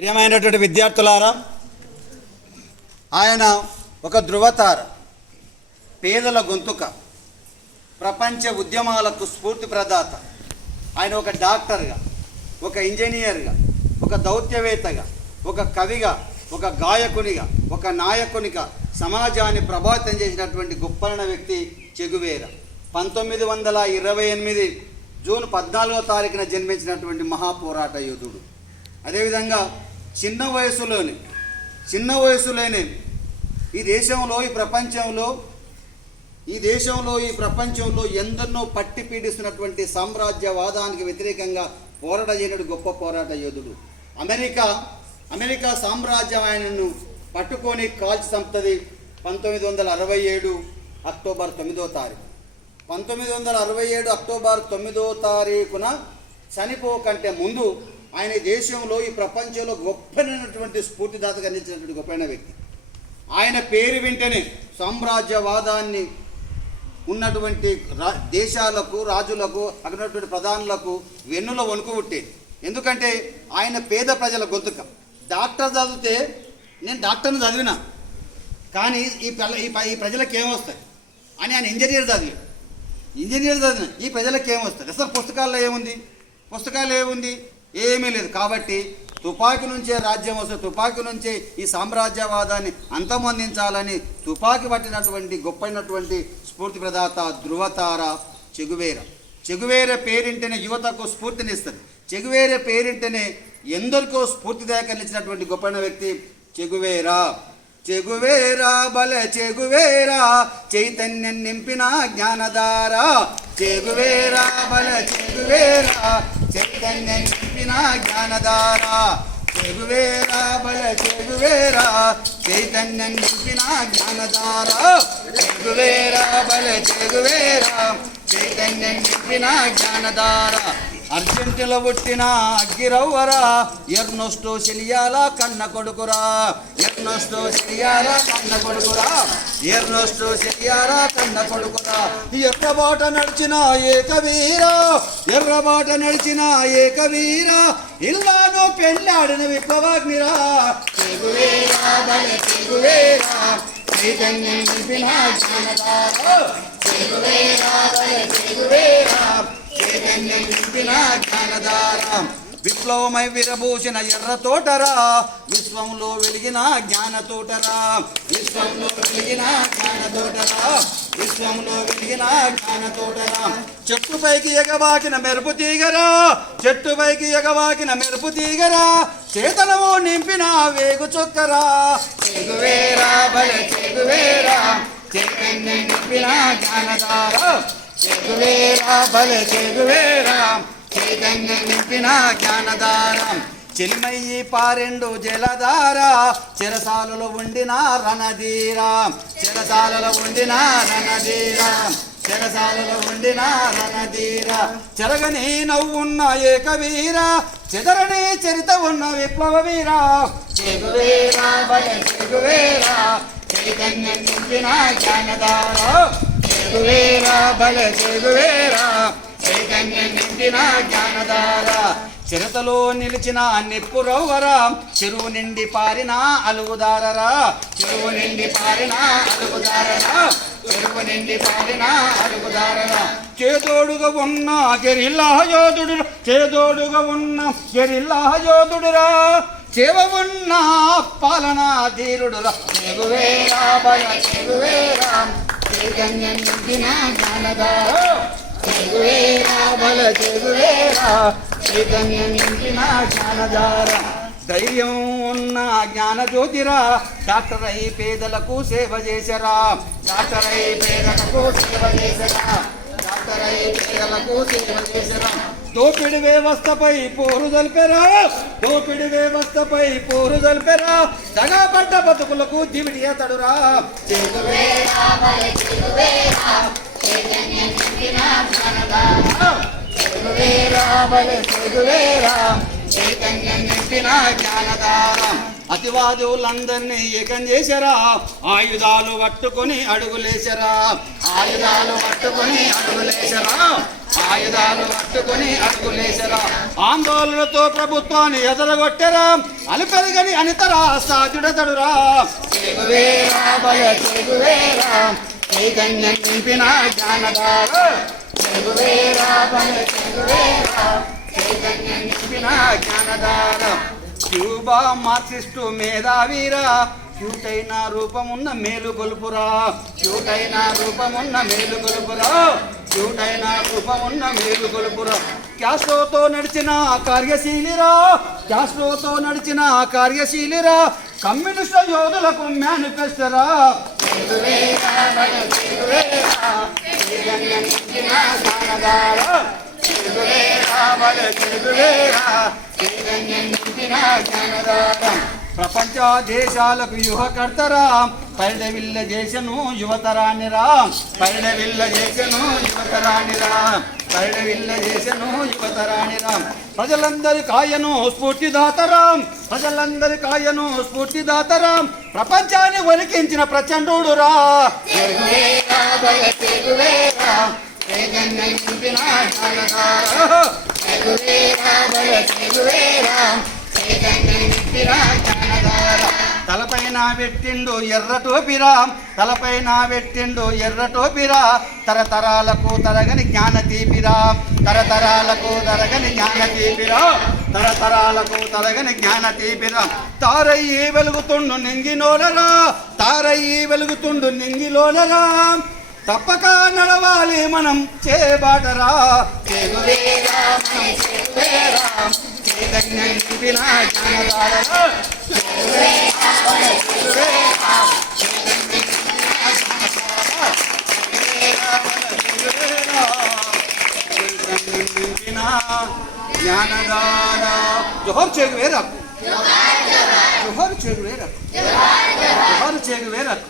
ప్రియమైనటువంటి విద్యార్థులారా ఆయన ఒక ధృవతార పేదల గొంతుక ప్రపంచ ఉద్యమాలకు స్ఫూర్తి ప్రదాత. ఆయన ఒక డాక్టర్గా ఒక ఇంజనీర్గా ఒక దౌత్యవేత్తగా ఒక కవిగా ఒక గాయకునిగా ఒక నాయకునిగా సమాజాన్ని ప్రభావితం చేసినటువంటి గొప్పలైన వ్యక్తి చెగువేర. పంతొమ్మిది వందల ఇరవై ఎనిమిది జూన్ పద్నాలుగో తారీఖున జన్మించినటువంటి మహాపోరాట యోధుడు. అదేవిధంగా చిన్న వయసులోనే చిన్న వయసులోనే ఈ దేశంలో ఈ ప్రపంచంలో ఈ దేశంలో ఈ ప్రపంచంలో ఎందరినో పట్టి పీడిస్తున్నటువంటి సామ్రాజ్యవాదానికి వ్యతిరేకంగా పోరాట చేయనుడు గొప్ప పోరాట యోధుడు. అమెరికా అమెరికా సామ్రాజ్యం ఆయనను పట్టుకొని కాల్చి చంపుతుంది పంతొమ్మిది వందల అరవై ఏడు అక్టోబర్ తొమ్మిదో తారీఖు. పంతొమ్మిది వందల అరవై ఏడు అక్టోబర్ తొమ్మిదో తారీఖున చనిపోకంటే ముందు ఆయన దేశంలో ఈ ప్రపంచంలో గొప్పనైనటువంటి స్ఫూర్తిదాతగా నిలిచినటువంటి గొప్పైన వ్యక్తి. ఆయన పేరు వెంటనే సామ్రాజ్యవాదాన్ని ఉన్నటువంటి రా దేశాలకు రాజులకు అక్కడ ఉన్నటువంటి ప్రధానులకు వెన్నులో వణుకు పుట్టేది. ఎందుకంటే ఆయన పేద ప్రజల గొంతుక. డాక్టర్ చదివితే నేను డాక్టర్ని చదివినా కానీ ఈ పిల్ల ఈ ప్రజలకు ఏమొస్తాయి? అని ఆయన ఇంజనీర్ చదివాడు. ఇంజనీర్ చదివిన ఈ ప్రజలకు ఏమొస్తాయి? అసలు పుస్తకాల్లో ఏముంది? పుస్తకాలు ఏముంది? ఏమీ లేదు. కాబట్టి తుపాకీ నుంచే రాజ్యం వస్తుంది తుపాకీ నుంచే ఈ సామ్రాజ్యవాదాన్ని అంతమొందించాలని తుపాకీ పట్టినటువంటి గొప్పైనటువంటి స్ఫూర్తి ప్రదాత ధృవతార చెగువేర. చెగువేర పేరింటనే యువతకు స్ఫూర్తినిస్తుంది చెగువేర పేరింటనే ఎందరికో స్ఫూర్తిదాయకనిచ్చినటువంటి గొప్పైన వ్యక్తి చెగువేరా. చెగువేరా బల చెగువేరా చైతన్యం నింపిన జ్ఞానదారా చెగువేరా బల చెగువేరా చైతన్యం నింపిన జ్ఞానధార. చెగువేరా బల చెగువేరా. చైతన్యం నింపిన జ్ఞానదారా చెగువేరా బల చెగువేరా. చైతన్యం నింపిన జ్ఞానధార. అర్జెంటుల పుట్టిన అగ్గిరవ్వరా. ఎర్నొస్టో సిలియాల కన్న కొడుకురా. ఎర్నొస్టో చెయ్యారా తన్న కొడుకురా? ఎర్నొస్టో చెయ్యారా తన్న కొడుకురా? ఎర్రబాట నడిచిన ఏకవీరా ఎర్రబాట నడిచిన ఏకవీరా ఇల్లాను పెళ్ళాడిన విప్లవాగ్నిరా. చెగువేరా బల చెగువేరా చైతన్యం నింపిన జ్ఞానదారా చెగువేరా బల చెగువేరా చైతన్యం నింపిన జ్ఞానదారం. విప్లవమై విరబూసిన ఎర్ర తోటరా విశ్వంలో వెలిగిన జ్ఞాన తోటరా. విశ్వంలో వెలిగిన జ్ఞాన తోటరా విశ్వంలో వెలిగిన జ్ఞాన తోటరా. చెట్టు పైకి ఎగబాకిన మెరుపు తీగరా చెట్టు పైకి మెరుపు తీగరా. చేతనము నింపిన వేగు చొక్కరా. చెగువేరా బల చెగువేరా. చైతన్యం నింపిన జ్ఞానదారా చెగువేరా బల చెగువేరా. చైతన్యం నింపిన జ్ఞానదారం చెలిమయ్యి పారెండు జలధార చెరసాలలో ఉండిన రణధీరా చెరసాలలో ఉండిన రణధీరా చెరసాలలో ఉండిన రణధీర. చెరగని నవ్వున్న ఏకవీర చెదరని చరిత ఉన్న విప్లవ వీరా చెగువేరా చైతన్యం నింపిన జ్ఞానదార చెగువేరా బల చెగువేరా చైతన్య నిండిన జ్ఞానదార చిరతలో నిలిచిన నిప్పురవ్వరా చెరువు నిండి పారిన అలుగుదారరా చెరువు నిండి పారిన అలుగుదారరా చెరువు నిండి పారిన అలుగుదారరా చేదోడుగా ఉన్న గెరిల్లా యోధుడు చేదోడుగా ఉన్న గెరిల్లా యోధుడురా. చెవ ఉన్న పాలనా ధీరుడురా. చెగువేరా భయ చెగువేరా చైతన్య నిండిన జ్ఞానదార చెగువేరా బల చెగువేరా నింపిన ధైర్యం ఉన్న జ్ఞాన జ్యోతిరా డాక్టర్ అయి పేదలకు సేవ చేసరా డాక్టర్ అయి పేదలకు సేవ చేసరా. డాక్టర్ అయి పేదలకు సేవ చేసరా దోపిడి వ్యవస్థపై పోరు జల్పెరా దోపిడి వ్యవస్థపై పోరు జల్పెరా దగాపడ్డ బతుకులకు దివిడి అతడురా చైతన్యం నింపిన చైతన్యం అతివాదులందరినీ ఏకం చేశారా? ఆయుధాలు పట్టుకొని అడుగులేశారా ఆయుధాలు పట్టుకొని అడుగులేశారా ఆయుధాలు పట్టుకొని అడుగులేశారా ఆందోళనతో ప్రభుత్వాన్ని ఎదరగొట్టెరా? అలిపెరగని అనితరా సాధ్యుడతడురా చైతన్యం నింపిన జ్ఞానదార చెగువేరా భయ చెగువేరా చైతన్యం నింపిన జ్ఞానదార క్యూబా మార్క్సిస్టు మేధావీరా. క్యూటైన రూపమున్న మేలు గొలుపురా క్యూటైన రూపమున్న మేలు గొలుపురా క్యూటైన రూపమున్న మేలు గొలుపురా క్యాస్ట్రోతో నడిచిన కార్యశీలిరా. క్యాస్ట్రోతో నడిచిన కార్యశీలిరా. కమ్యూనిస్టు యోధులకు మేనిఫెస్టరా. ప్రపంచ దేశాలకు యువకర్తరా పైడవిల్ల చేసను యువతరాన్ని రా పైడవిల్ల చేసను యువతరాన్ని రా పైడవిల్ల చేసను యువతరాన్ని రా ప్రజలందరి కాయను స్ఫూర్తిదాతరాం. ప్రజలందరి కాయను స్ఫూర్తిదాతరాం. ప్రపంచాన్ని వణికించిన ప్రచండుడురా. చెగువేరా, బల తలపైన పెట్టిండు ఎర్ర టోపిరా తలపైన పెట్టిండు ఎర్ర టోపిరా. తరతరాలకు తరగని జ్ఞాన తీపిరా. తరతరాలకు తరగని జ్ఞాన తీపిరా. తరతరాలకు తరగని జ్ఞాన తీపిరా. తారయ్యి వెలుగుతుండు నింగిలోనరా తారయ్యి వెలుగుతుండు నింగిలోనరా తప్పక నడవాలి మనం చేబాటరా చెగువేరా మనం చెగువేరా చైతన్యం నింపిన జ్ఞానధారరా జ్ఞానదాన జోహర్ చేగువే రక్కు జోహర్ చేగువే రక్కు జోహర్ చేగువే రక్కు